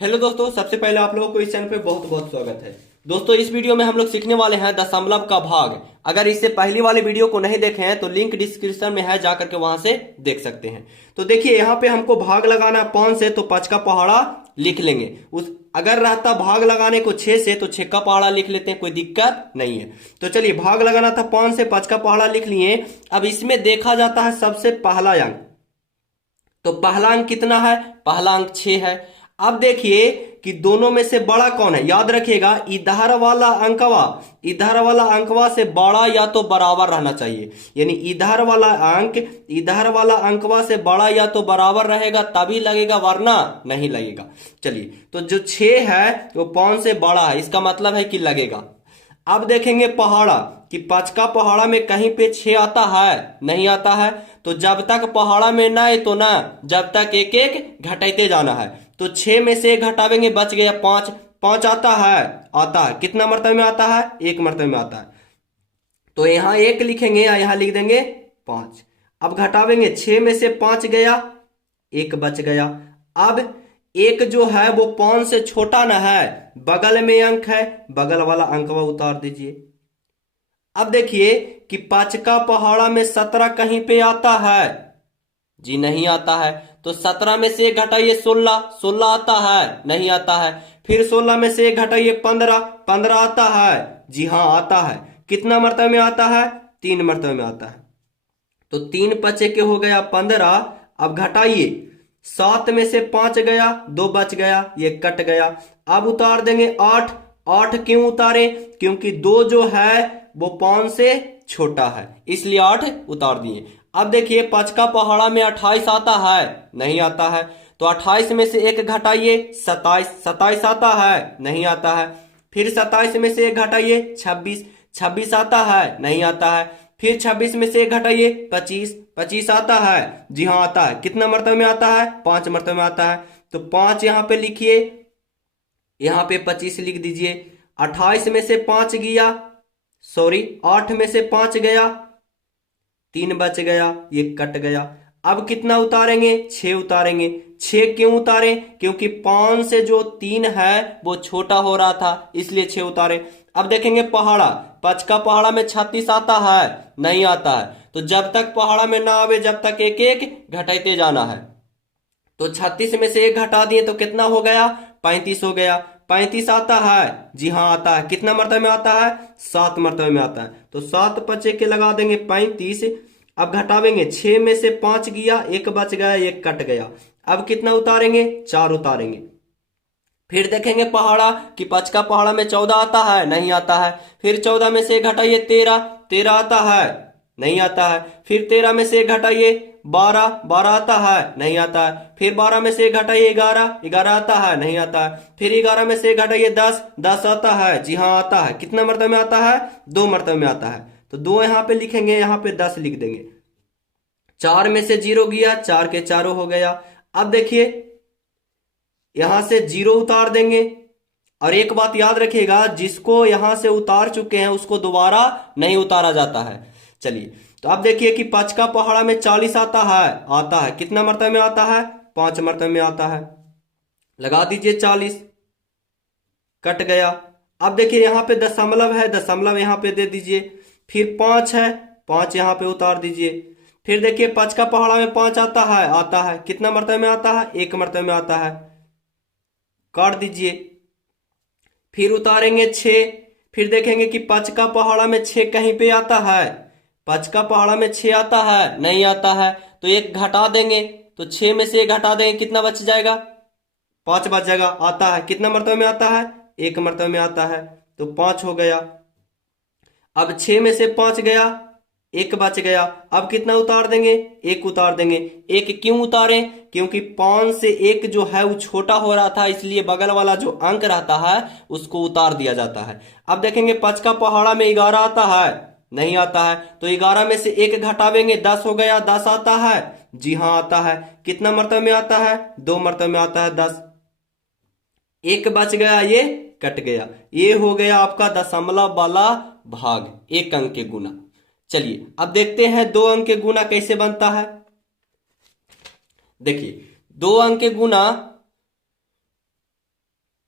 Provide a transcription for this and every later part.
Hello दोस्तों, सबसे पहले आप लोगों को इस चैनल पे बहुत बहुत स्वागत है। दोस्तों, इस वीडियो में हम लोग सीखने वाले हैं दशमलव का भाग। अगर इससे पहली वाली वीडियो को नहीं देखे हैं तो लिंक डिस्क्रिप्शन में है, जाकर के वहां से देख सकते हैं। तो देखिए, यहाँ पे हमको भाग लगाना है 5 से, तो 5 का पहाड़ा लिख लेंगे। उस अगर रहता भाग लगाने को 6 से तो 6 का पहाड़ा लिख लेते हैं, कोई दिक्कत नहीं है। तो चलिए, भाग लगाना था 5 से, 5 का पहाड़ा लिख लिए। अब इसमें देखा जाता है सबसे पहला अंक। तो पहला अंक कितना है? पहला अंक 6 है। अब देखिए कि दोनों में से बड़ा कौन है। याद रखिएगा, इधर वाला अंकवा से बड़ा या तो बराबर रहना चाहिए। यानी इधर वाला अंकवा से बड़ा या तो बराबर रहेगा तभी लगेगा, वरना नहीं लगेगा। चलिए, तो जो 6 है वो 5 से बड़ा है, इसका मतलब है कि लगेगा। अब देखेंगे पहाड़ा, कि 5 का पहाड़ा में कहीं पे 6 आता है? नहीं आता है। तो जब तक पहाड़ा में ना आए तो ना, जब तक एक एक घटाते जाना है। तो 6 में से एक घटावेंगे, बच गया 5। 5 आता है? आता है। कितना मरतबे में आता है? एक मरतबे में आता है। तो यहां एक लिखेंगे या यहां लिख देंगे 5। अब घटावेंगे, 6 में से 5 गया, एक बच गया। अब एक जो है वो 5 से छोटा ना है, बगल में अंक है, बगल वाला अंक वो उतार दीजिए। अब देखिए कि 5 का पहाड़ा में 17 कहीं पे आता है? जी नहीं आता है। तो 17 में से एक घटाइए 16, 16 आता है? नहीं आता है। फिर 16 में से एक घटाइए 15, 15 आता है? जी हाँ, आता है। कितना मरतबे में आता है? 3 मरतबे में आता है। तो 3 पचे के हो गया 15। अब घटाइए, 7 में से 5 गया, 2 बच गया, ये कट गया। अब उतार देंगे 8। 8 क्यों उतारे? क्योंकि 2 जो है वो 5 से छोटा है, इसलिए 8 उतार दिए। अब देखिए, 5 का पहाड़ा में 28 आता है? नहीं आता है। तो 28 में से एक घटाइए 27, 27 आता है? नहीं आता है। फिर 27 में से एक घटाइए 26, 26 आता है? नहीं आता है। फिर 26 में से एक घटाइए 25, 25 आता है? जी हाँ, आता है। कितना मरतबे में आता है? 5 मरतबे में आता है। तो 5 यहां पे लिखिए, यहां पे 25 लिख दीजिए। 28 में से 5 गया, सॉरी 8 में से 5 गया, 3 बच गया, ये कट गया। अब कितना उतारेंगे? 6 उतारेंगे। 6 क्यों उतारे? क्योंकि 5 से जो 3 है वो छोटा हो रहा था, इसलिए 6 उतारे। अब देखेंगे पहाड़ा, 5 का पहाड़ा में 36 आता है? नहीं आता है। तो जब तक पहाड़ा में ना आवे, जब तक एक एक घटाते जाना है। तो 36 में से एक घटा दिए तो कितना हो गया? 35 हो गया। 35 आता है? जी हाँ, आता है। कितना मरतबे में आता है? 7 मरतबे में आता है। तो 7 पचे के लगा देंगे 35। अब घटावेंगे, 6 में से 5 गया, एक बच गया, एक कट गया। अब कितना उतारेंगे? 4 उतारेंगे। फिर देखेंगे पहाड़ा, कि 5 का पहाड़ा में 14 आता है? नहीं आता है। फिर 14 में से घटाइए 13, 13 आता है? नहीं आता है। फिर 13 में से घटाइए 12, 12 आता है? नहीं आता है। फिर 12 में से घटाइए 11, 11 आता है? नहीं आता है। फिर 11 में से घटाइए 10, 10 आता है? जी हाँ, आता है। कितना मरतबे में आता है? 2 मरतबे में आता है। तो 2 यहाँ पे लिखेंगे, यहाँ पे 10 लिख देंगे। 4 में से 0 गया, 4 के चारों हो गया। अब देखिए, यहां से 0 उतार देंगे। और एक बात याद रखिएगा, जिसको यहां से उतार चुके हैं उसको दोबारा नहीं उतारा जाता है। चलिए, तो अब देखिए कि 5 का पहाड़ा में 40 आता है? आता है। कितना मरतबे में आता है? 5 मरतबे में आता है। लगा दीजिए 40, कट गया। अब देखिए, यहां पे दशमलव है, दशमलव यहां पे दे दीजिए। फिर 5 है, 5 यहां पे उतार दीजिए। फिर देखिए, 5 का पहाड़ा में 5 आता है? आता है। कितना मरतबे में आता है? एक मरतबे में आता है। काट दीजिए। फिर उतारेंगे 6। फिर देखेंगे कि 5 का पहाड़ा में 6 कहीं पे आता है? 5 का पहाड़ा में 6 आता है? नहीं आता है। तो एक घटा देंगे, तो 6 में से एक घटा देंगे, कितना बच जाएगा? 5 बच जाएगा। आता है। कितना मरतबे में आता है? एक मरतबे में आता है। तो 5 हो गया। अब 6 में से 5 गया, एक बच गया। अब कितना उतार देंगे? एक उतार देंगे। एक क्यों उतारें? क्योंकि 5 से एक जो है वो छोटा हो रहा था, इसलिए बगल वाला जो अंक रहता है उसको उतार दिया जाता है। अब देखेंगे, 5 का पहाड़ा में 11 आता है? नहीं आता है। तो 11 में से एक घटावेंगे, 10 हो गया। 10 आता है? जी हाँ, आता है। कितना मरतबे में आता है? 2 मरतबे में आता है 10। एक बच गया, ये कट गया। ये हो गया आपका दशमलव वाला भाग, एक अंक के गुना। चलिए, अब देखते हैं 2 अंक के गुना कैसे बनता है। देखिए, 2 अंक के गुना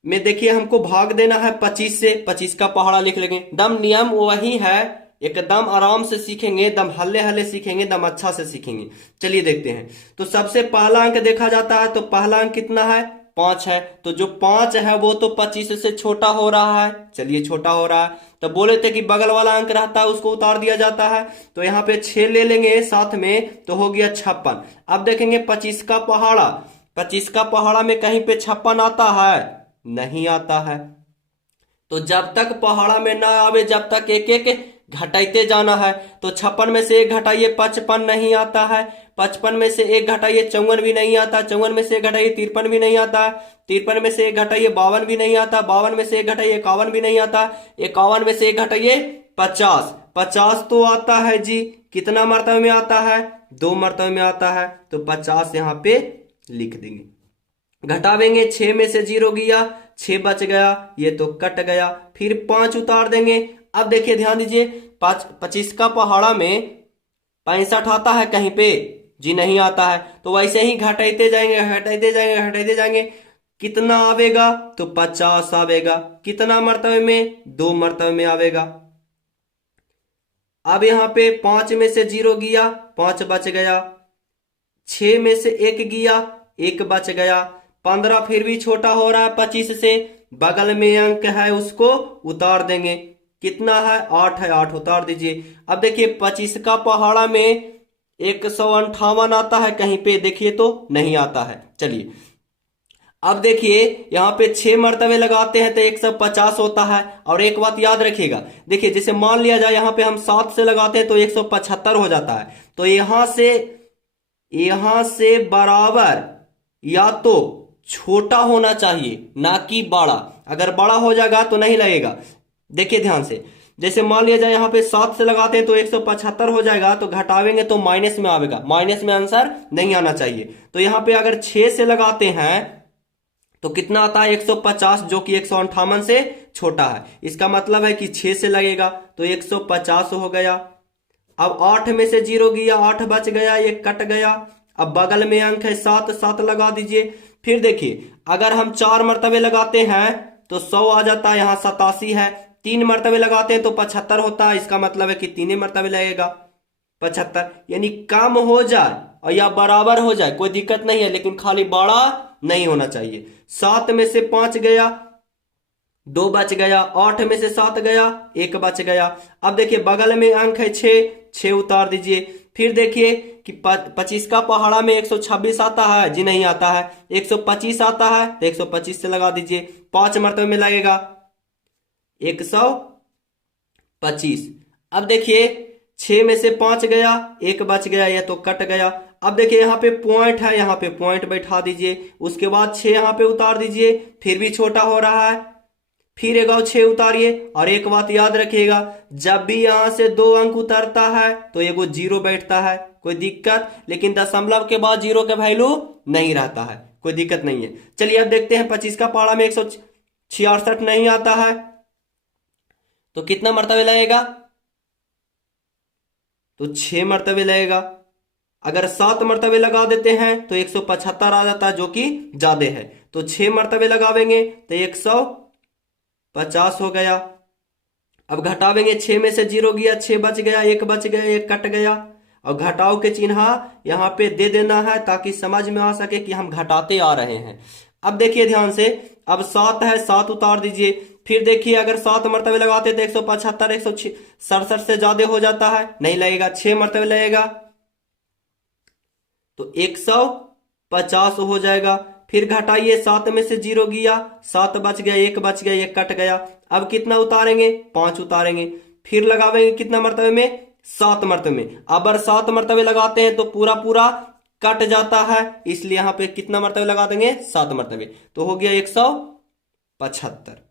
में देखिए हमको भाग देना है 25 से, 25 का पहाड़ा लिख लेंगे। दम नियम वही है, एकदम आराम से सीखेंगे, दम हल्ले हल्ले सीखेंगे, दम अच्छा से सीखेंगे। चलिए देखते हैं। तो सबसे पहला अंक देखा जाता है, तो पहला अंक कितना है, 5 है। तो जो 5 है वो तो 25 से छोटा हो रहा है, चलिए छोटा हो रहा है। तो बोले थे कि बगल वाला अंक रहता है उसको उतार दिया जाता है, तो यहाँ पे 6 ले लेंगे साथ में, तो हो गया 56। अब देखेंगे 25 का पहाड़ा, 25 का पहाड़ा में कहीं पे 56 आता है, नहीं आता है। तो जब तक पहाड़ा में ना आवे, जब तक एक एक घटाइते जाना है। तो 56 में से 1 घटाइए 55 नहीं आता है, 55 में से 1 घटाइए 54 भी नहीं आता, 54 में से 1 घटाइए 53 भी नहीं आता, 53 में से 1 घटाइए 52 भी नहीं आता, 52 में से 1 घटाइए 51 भी नहीं आता, 51 में से 1 घटाइए 50, 50 तो आता है जी। कितना मर्तबे में आता है, 2 मर्तबे में आता है, तो 50 यहाँ पे लिख देंगे। घटावेंगे, 6 में से 0 गया, 6 बच गया, ये तो कट गया। फिर 5 उतार देंगे। अब देखिए ध्यान दीजिए, 25 का पहाड़ा में 65 आता है कहीं पे, जी नहीं आता है। तो वैसे ही घटाते जाएंगे, घटाते जाएंगे, घटाते जाएंगे, कितना आवेगा, तो 50 आवेगा। कितना मर्तबे में, 2 मर्तबे में आवेगा। अब यहाँ पे 5 में से 0 गया, 5 बच गया, 6 में से 1 गया, 1 बच गया, 15 फिर भी छोटा हो रहा है 25 से, बगल में अंक है उसको उतार देंगे। कितना है, 8 है, 8 उतार दीजिए। अब देखिए 25 का पहाड़ा में 158 आता है कहीं पे, देखिए तो नहीं आता है। चलिए अब देखिए यहाँ पे 6 मर्तबे लगाते हैं तो 150 होता है। और एक बात याद रखिएगा, देखिए जैसे मान लिया जाए यहाँ पे हम 7 से लगाते हैं तो 175 हो जाता है। तो यहां से बराबर या तो छोटा होना चाहिए, ना कि बड़ा। अगर बड़ा हो जाएगा तो नहीं लगेगा। देखिए ध्यान से, जैसे मान लिया जाए यहाँ पे 7 से लगाते हैं तो 175 हो जाएगा, तो घटावेंगे तो माइनस में आएगा, माइनस में आंसर नहीं आना चाहिए। तो यहाँ पे अगर 6 से लगाते हैं तो कितना आता है, 150, जो कि 158 से छोटा है। इसका मतलब है कि 6 से लगेगा तो 150 हो गया। अब 8 में से 0 गया, 8 बच गया, ये कट गया। अब बगल में अंक है 7, 7 लगा दीजिए। फिर देखिए अगर हम 4 मर्तबे लगाते हैं तो 100 आ जाता है, यहाँ 87 है। 3 मर्तबे लगाते हैं तो 75 होता है, इसका मतलब है कि 3 मर्तबे लगेगा 75। यानी कम हो जाए और या बराबर हो जाए कोई दिक्कत नहीं है, लेकिन खाली बड़ा नहीं होना चाहिए। 7 में से 5 गया, 2 बच गया, 8 में से 7 गया, 1 बच गया। अब देखिए बगल में अंक है 6, 6 उतार दीजिए। फिर देखिए कि 25 का पहाड़ा में 126 आता है, जी नहीं आता है। 125 आता है तो 125 से लगा दीजिए, 5 मर्तबे में लगेगा 125। अब देखिए 6 में से 5 गया, 1 बच गया, यह तो कट गया। अब देखिए यहाँ पे पॉइंट है, यहाँ पे पॉइंट बैठा दीजिए। उसके बाद 6 यहाँ पे उतार दीजिए, फिर भी छोटा हो रहा है। फिर एक 6 उतारिए। और एक बात याद रखिएगा, जब भी यहां से 2 अंक उतरता है तो एगो 0 बैठता है, कोई दिक्कत, लेकिन दशमलव के बाद 0 का वैल्यू नहीं रहता है, कोई दिक्कत नहीं है। चलिए अब देखते हैं 25 का पहाड़ा में 166 नहीं आता है, तो कितना मर्तबे लगेगा, तो 6 मर्तबे लगेगा। अगर 7 मर्तबे लगा देते हैं तो 175 आ जाता है, जो कि ज्यादा है। तो 6 मर्तबे लगावेंगे तो 150 हो गया। अब घटावेंगे, 6 में से 0 गया, 6 बच गया, 1 बच गया, 1 कट गया। और घटाव के चिन्ह यहाँ पे दे देना है ताकि समझ में आ सके कि हम घटाते आ रहे हैं। अब देखिए ध्यान से, अब 7 है, 7 उतार दीजिए। फिर देखिए अगर 7 मर्तबे लगाते तो 175, 167 से ज्यादा हो जाता है, नहीं लगेगा। 6 मर्तबे लगेगा तो 150 हो जाएगा। फिर घटाइए, 7 में से 0 गया, 7 बच गया, 1 बच गया, 1 कट गया। अब कितना उतारेंगे, 5 उतारेंगे। फिर लगावेंगे कितना मर्तबे में, 7 मर्तबे में। अगर 7 मर्तबे लगाते हैं तो पूरा पूरा कट जाता है, इसलिए यहां पे कितना मर्तबे लगा देंगे, 7 मर्तबे। तो हो गया 175।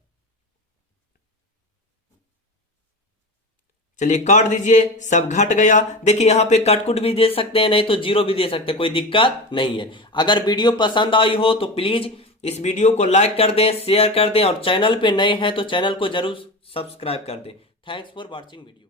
चलिए काट दीजिए, सब घट गया। देखिए यहाँ पे कटकुट भी दे सकते हैं, नहीं तो 0 भी दे सकते हैं, कोई दिक्कत नहीं है। अगर वीडियो पसंद आई हो तो प्लीज इस वीडियो को लाइक कर दें, शेयर कर दें, और चैनल पे नए हैं तो चैनल को जरूर सब्सक्राइब कर दें। Thanks for watching video.